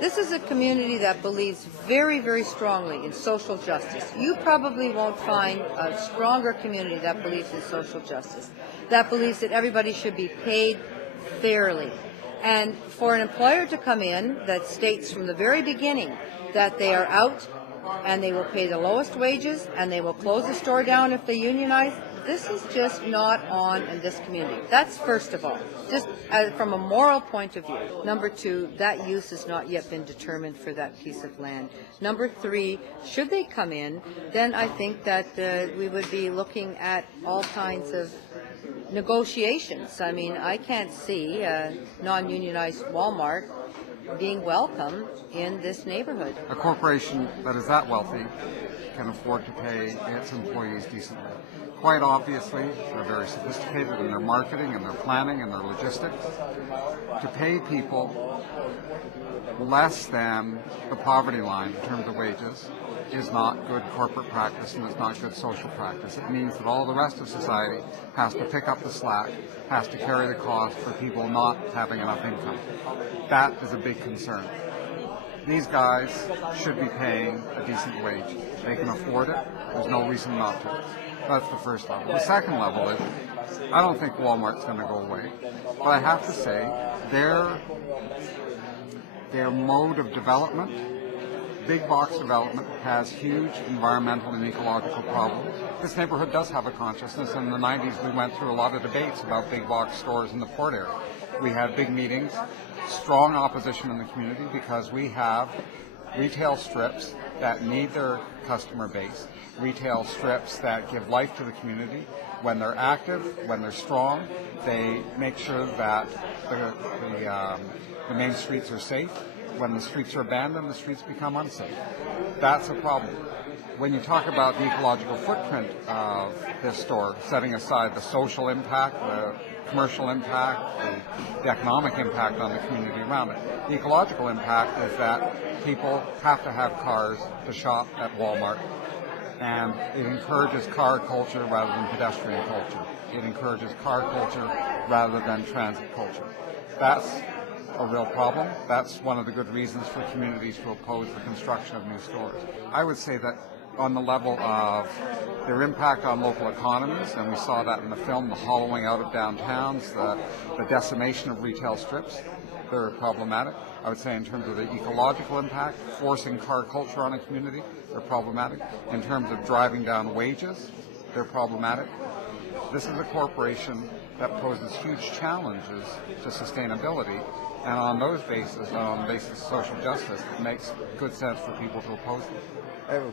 This is a community that believes very, very strongly in social justice. You probably won't find a stronger community that believes in social justice, that believes that everybody should be paid fairly. And for an employer to come in that states from the very beginning that they are out and they will pay the lowest wages and they will close the store down if they unionize, this is just not on in this community. That's first of all, just from a moral point of view. Number two, that use has not yet been determined for that piece of land. Number three, should they come in, then I think that we would be looking at all kinds of negotiations. I mean, I can't see a non-unionized Wal-Mart being welcome in this neighborhood. A corporation that is that wealthy can afford to pay its employees decently. Quite obviously, they're very sophisticated in their marketing and their planning and their logistics. To pay people less than the poverty line in terms of wages is not good corporate practice and it's not good social practice. It means that all the rest of society has to pick up the slack, has to carry the cost for people not having enough income. That is a big concern. These guys should be paying a decent wage. They can afford it. There's no reason not to. That's the first level. The second level is, I don't think Walmart's going to go away, but I have to say, their mode of development, big box development, has huge environmental and ecological problems. This neighborhood does have a consciousness. In the 90s, we went through a lot of debates about big box stores in the port area. We had big meetings, strong opposition in the community because we have retail strips that need their customer base, retail strips that give life to the community. When they're active, when they're strong, they make sure that the main streets are safe. When the streets are abandoned, the streets become unsafe. That's a problem. When you talk about the ecological footprint of this store, setting aside the social impact, the commercial impact, the economic impact on the community around it, the ecological impact is that people have to have cars to shop at Walmart, and it encourages car culture rather than pedestrian culture. It encourages car culture rather than transit culture. That's a real problem. That's one of the good reasons for communities to oppose the construction of new stores. I would say that on the level of their impact on local economies, and we saw that in the film, the hollowing out of downtowns, the decimation of retail strips, they're problematic. I would say in terms of the ecological impact, forcing car culture on a community, they're problematic. In terms of driving down wages, they're problematic. This is a corporation that poses huge challenges to sustainability, and on those bases, on the basis of social justice, it makes good sense for people to oppose them.